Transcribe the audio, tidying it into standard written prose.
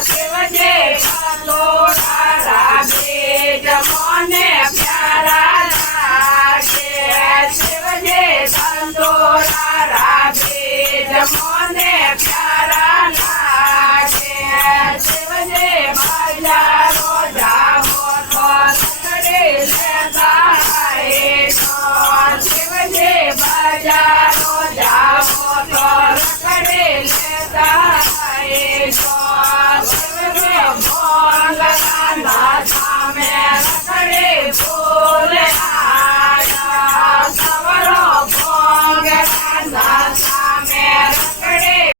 શિવજે પતોરા બીજ મને પ્યારા લાગે શિવજે પતોરા બીજ મને પ્યારા લાગે શિવજે બજારો જાઓ તો સકડી લેતા શિવજે બજારો જાઓ તો સકડી લેતા શિવજે ભોળાનાથ સામે